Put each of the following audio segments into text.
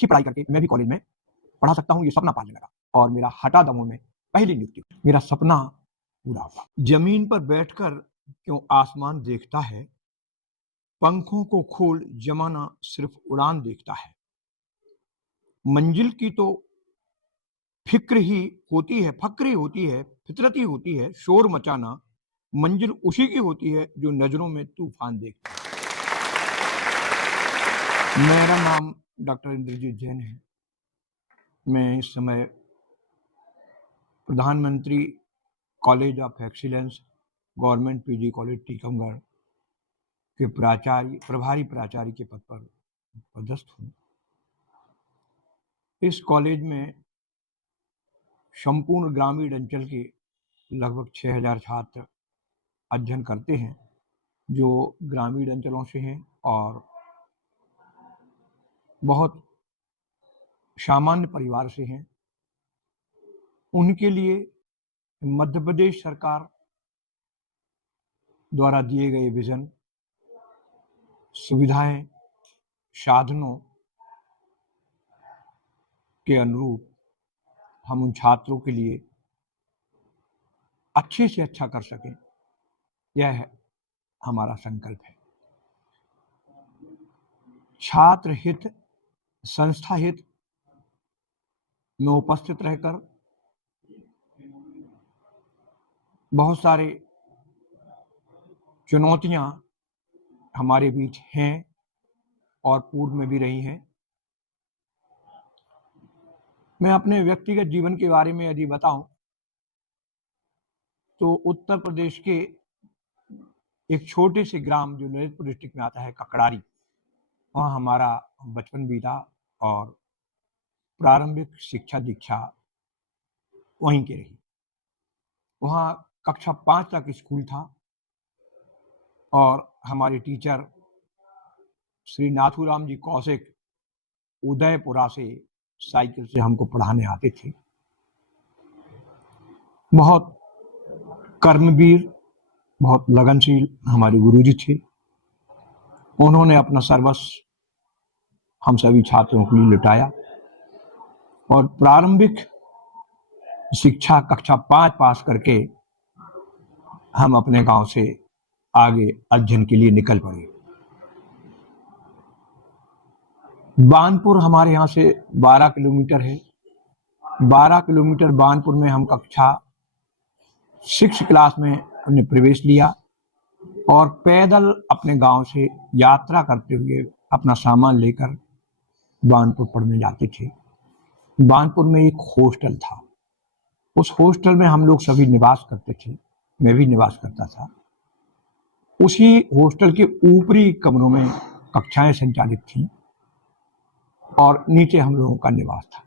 अच्छी पढ़ाई करके मैं भी कॉलेज में पढ़ा सकता हूँ, ये सपना पालने लगा और मेरा हटा दमों में पहली नियुक्ति। मेरा सपना पूरा हुआ। जमीन पर बैठकर क्यों आसमान देखता है, पंखों को खोल जमाना सिर्फ उड़ान देखता है। मंजिल की तो फिक्र ही होती है, फक्र होती है, फितरत ही होती है, शोर मचाना मंजिल उसी की होती है जो नजरों में तूफान देखता है। मेरा नाम डॉक्टर इंद्रजीत जैन है। मैं इस समय प्रधानमंत्री college of excellence government PG college Tikamgarh के प्रभारी प्राचार्य के पद पर पदस्थ हूँ। इस कॉलेज में संपूर्ण ग्रामीण अंचल के लगभग 6000 छात्र अध्ययन करते हैं, जो ग्रामीण अंचलों से हैं और बहुत सामान्य परिवार से हैं। उनके लिए मध्य प्रदेश सरकार द्वारा दिए गए विजन, सुविधाएं, साधनों के अनुरूप हम उन छात्रों के लिए अच्छे से अच्छा कर सकें, यह हमारा संकल्प है। छात्र हित, संस्था हित में उपस्थित रहकर बहुत सारे चुनौतियां हमारे बीच हैं और पूर्व में भी रही हैं। मैं अपने व्यक्तिगत जीवन के बारे में यदि बताऊं तो उत्तर प्रदेश के एक छोटे से ग्राम जो ललितपुर डिस्ट्रिक्ट में आता है, ककड़ारी, वहाँ हमारा बचपन बीता और प्रारंभिक शिक्षा दीक्षा वहीं की रही। वहाँ कक्षा 5 तक स्कूल था और हमारे टीचर श्री नाथूराम जी कौशिक उदयपुरा से साइकिल से हमको पढ़ाने आते थे। बहुत कर्मवीर, बहुत लगनशील हमारे गुरुजी थे। उन्होंने अपना सर्वस्व हम सभी छात्रों के लिए लुटाया और प्रारंभिक शिक्षा कक्षा 5 पास करके हम अपने गांव से आगे अध्ययन के लिए निकल पड़े। बानपुर हमारे यहाँ से 12 किलोमीटर है। 12 किलोमीटर बानपुर में हम कक्षा 6 क्लास में हमने प्रवेश लिया और पैदल अपने गांव से यात्रा करते हुए अपना सामान लेकर बानपुर पढ़ने जाते थे। बानपुर में एक हॉस्टल था। उस हॉस्टल में हम लोग सभी निवास करते थे, मैं भी निवास करता था। उसी हॉस्टल के ऊपरी कमरों में कक्षाएं संचालित थीं और नीचे हम लोगों का निवास था।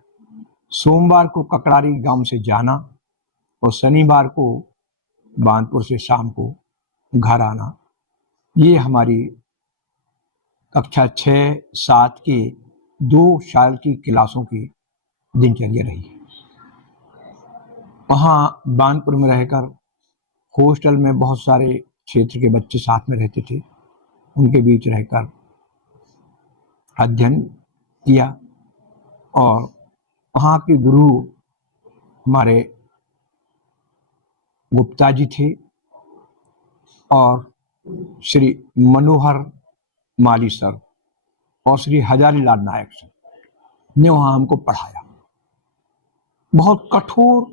सोमवार को ककड़ारी गांव से जाना और शनिवार को बानपुर से शाम को घर आना, ये हमारी कक्षा 6-7 के 2 साल की क्लासों की दिनचर्या रही। वहाँ बानपुर में रहकर हॉस्टल में बहुत सारे क्षेत्र के बच्चे साथ में रहते थे, उनके बीच रहकर अध्ययन किया और वहाँ के गुरु हमारे गुप्ता जी थे और श्री मनोहर माली सर और श्री हजारीलाल नायक सर ने वहाँ हमको पढ़ाया। बहुत कठोर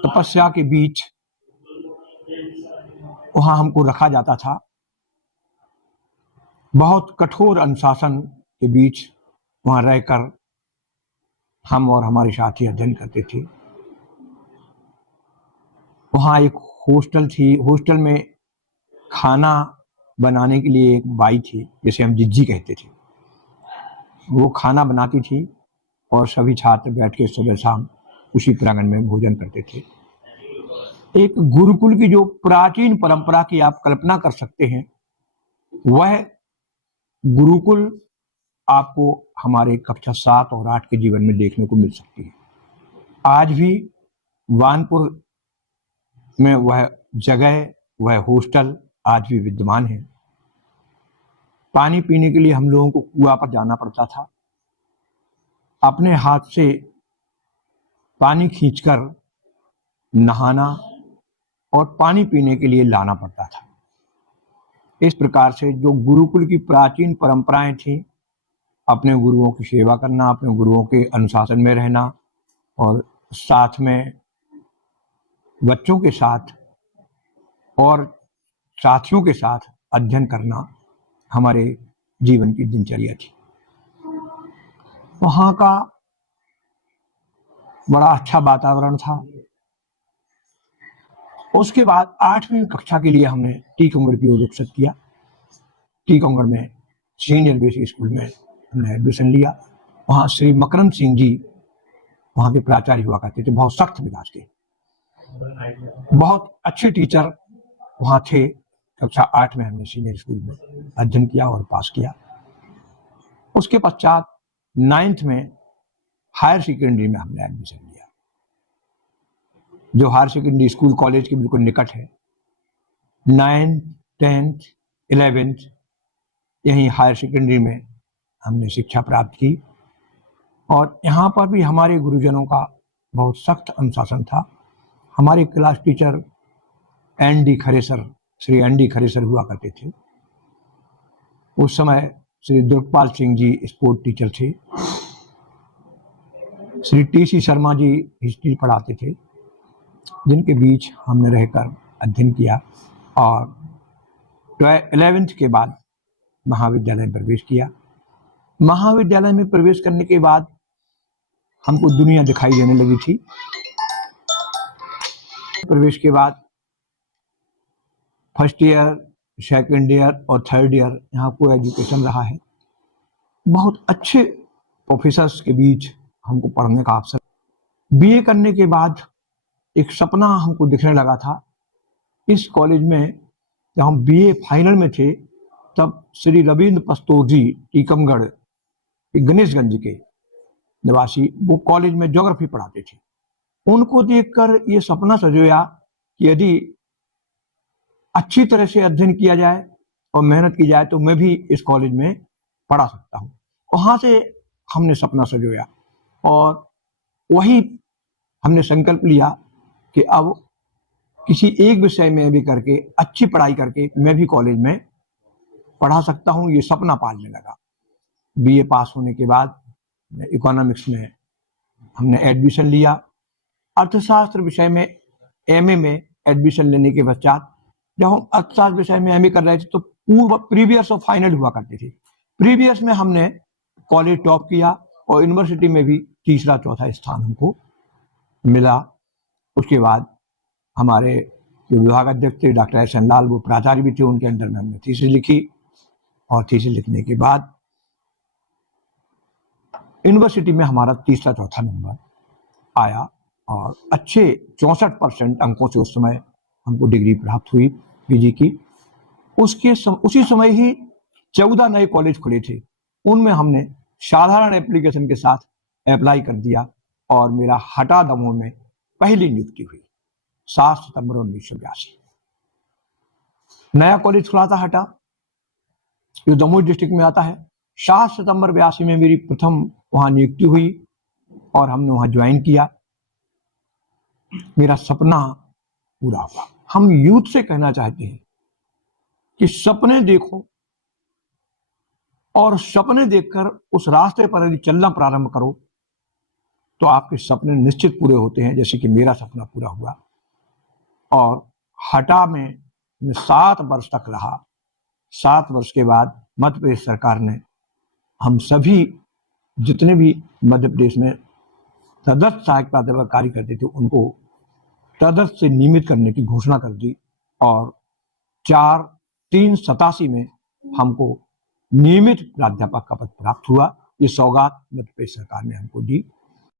तपस्या के बीच वहाँ हमको रखा जाता था। बहुत कठोर अनुशासन के बीच वहाँ रहकर हम और हमारे साथी अध्ययन करते थे। वहाँ एक हॉस्टल थी। हॉस्टल में खाना बनाने के लिए एक बाई थी, जैसे हम जिज्जी कहते थे। वो खाना बनाती थी और सभी छात्र बैठ के सुबह शाम उसी प्रांगण में भोजन करते थे। एक गुरुकुल की जो प्राचीन परंपरा की आप कल्पना कर सकते हैं, वह गुरुकुल आपको हमारे कक्षा 7 और 8 के जीवन में देखने को मिल सकती है। आज भी बानपुर में वह जगह, वह हॉस्टल आज भी विद्यमान है। पानी पीने के लिए हम लोगों को कुआं पर जाना पड़ता था। अपने हाथ से पानी खींचकर नहाना और पानी पीने के लिए लाना पड़ता था। इस प्रकार से जो गुरुकुल की प्राचीन परंपराएं थी, अपने गुरुओं की सेवा करना, अपने गुरुओं के अनुशासन में रहना और साथ में बच्चों के साथ और साथियों के साथ अध्ययन करना हमारे जीवन की दिनचर्या थी। वहाँ का बड़ा अच्छा वातावरण था। उसके बाद 8वीं कक्षा के लिए हमने टीकमगढ़ की ओर रुखसत किया। टीकमगढ़ में सीनियर बेसिक स्कूल में हमने एडमिशन लिया। वहाँ श्री मकरंद सिंह जी वहाँ के प्राचार्य हुआ करते थे, बहुत सख्त मिजाज के, बहुत अच्छे टीचर वहाँ थे। कक्षा 8 में हमने सीनियर स्कूल में अध्ययन किया और पास किया। उसके पश्चात 9th में हायर सेकेंडरी में हमने एडमिशन लिया, जो हायर सेकेंडरी स्कूल कॉलेज के बिल्कुल निकट है। 9th, 10th, 11th यहीं हायर सेकेंडरी में हमने शिक्षा प्राप्त की और यहाँ पर भी हमारे गुरुजनों का बहुत सख्त अनुशासन था। हमारे class teacher Shri N D Kharesar हुआ करते थे। उस समय श्री दुर्गपाल सिंह जी स्पोर्ट टीचर थे। श्री टी.सी. शर्मा जी हिस्ट्री पढ़ाते थे, जिनके बीच हमने रहकर अध्ययन किया और 11th के बाद महाविद्यालय में प्रवेश किया। महाविद्यालय में प्रवेश करने के बाद हमको दुनिया दिखाई देने लगी थी। प्रवेश के बाद फर्स्ट ईयर, सेकंड ईयर और थर्ड ईयर यहाँ को एजुकेशन रहा है। बहुत अच्छे प्रोफेसर्स के बीच हमको पढ़ने का अवसर। बीए करने के बाद एक सपना हमको दिखने लगा था। इस कॉलेज में जब हम बीए फाइनल में थे, तब श्री रविंद्र पस्तोर जी टीकमगढ़ गणेशगंज के निवासी, वो कॉलेज में ज्योग्राफी पढ़ाते थे। उनको देखकर ये सपना सजोया कि यदि अच्छी तरह से अध्ययन किया जाए और मेहनत की जाए तो मैं भी इस कॉलेज में पढ़ा सकता हूँ। वहाँ से हमने सपना सजोया और वही हमने संकल्प लिया कि अब किसी एक विषय में भी करके अच्छी पढ़ाई करके मैं भी कॉलेज में पढ़ा सकता हूँ। ये सपना पालने लगा। बीए पास होने के बाद इकोनॉमिक्स में हमने एडमिशन लिया। अर्थशास्त्र विषय में एमए में एडमिशन लेने के पश्चात जब हम अर्थशास्त्र विषय में एमए कर रहे थे तो प्रीवियस और फाइनल हुआ करते थे। प्रीवियस में हमने कॉलेज टॉप किया और यूनिवर्सिटी में भी तीसरा चौथा स्थान हमको मिला। उसके बाद हमारे जो विभागाध्यक्ष थे डॉक्टर एस.एन. लाल, वो प्राचार्य भी थे, उनके अंडर में हमने थीसिस लिखी और थीसिस लिखने के बाद यूनिवर्सिटी में हमारा तीसरा चौथा नंबर आया और अच्छे 64% अंकों से उस समय हमको डिग्री प्राप्त हुई पीजी की। उसी समय ही 14 नए कॉलेज खुले थे, उनमें हमने साधारण एप्लीकेशन के साथ अप्लाई कर दिया और मेरा हटा दमोह में पहली नियुक्ति हुई 7 सितंबर 1982। नया कॉलेज खुला था हटा, जो दमोह डिस्ट्रिक्ट में आता है। 7 सितंबर 82 में मेरी प्रथम वहां नियुक्ति हुई और हमने वहां ज्वाइन किया। मेरा सपना पूरा हुआ। हम यूथ से कहना चाहते हैं कि सपने देखो और सपने देखकर उस रास्ते पर यदि चलना प्रारंभ करो तो आपके सपने निश्चित पूरे होते हैं, जैसे कि मेरा सपना पूरा हुआ। और हटा में 7 वर्ष तक रहा। 7 वर्ष के बाद मध्य प्रदेश सरकार ने हम सभी जितने भी मध्य प्रदेश में तदर्थ सहायक प्राध्यापक कार्य करते थे उनको तदर्थ से नियमित करने की घोषणा कर दी और 4/3/87 में हमको नियमित प्राध्यापक का पद प्राप्त हुआ। ये सौगात मध्य प्रदेश सरकार ने हमको दी।